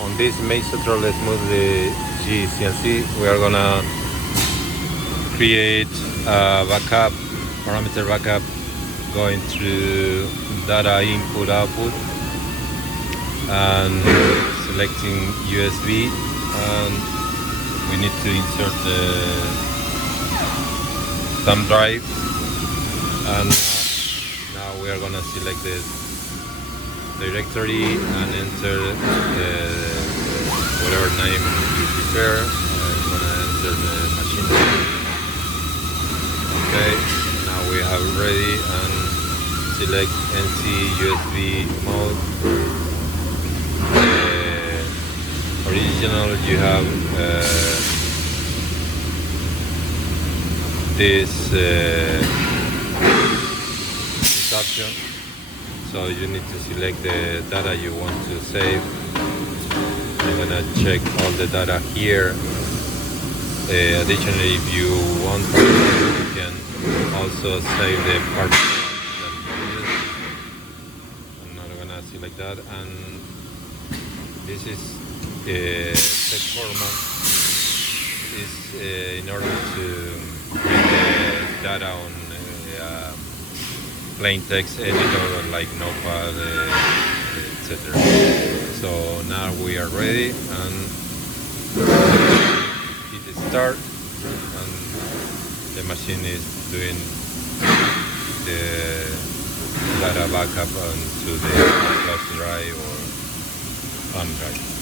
On this Mazatrol SmoothG CNC, we are gonna create a backup, parameter backup, going through data input output and selecting USB, and we need to insert the thumb drive, and now we are gonna select the directory and enter whatever name you prefer. I'm gonna enter the machine name. Okay, now we have it ready, and select NC USB mode. Original, you have this option. So you need to select the data you want to save. I'm gonna check all the data here. Additionally, if you want, you can also save the part that you use. I'm not gonna select that, and this is text format is in order to print the data on plain text editor like Notepad, etc. So now we are ready, and hit start, and the machine is doing the data backup onto the flash drive or thumb drive.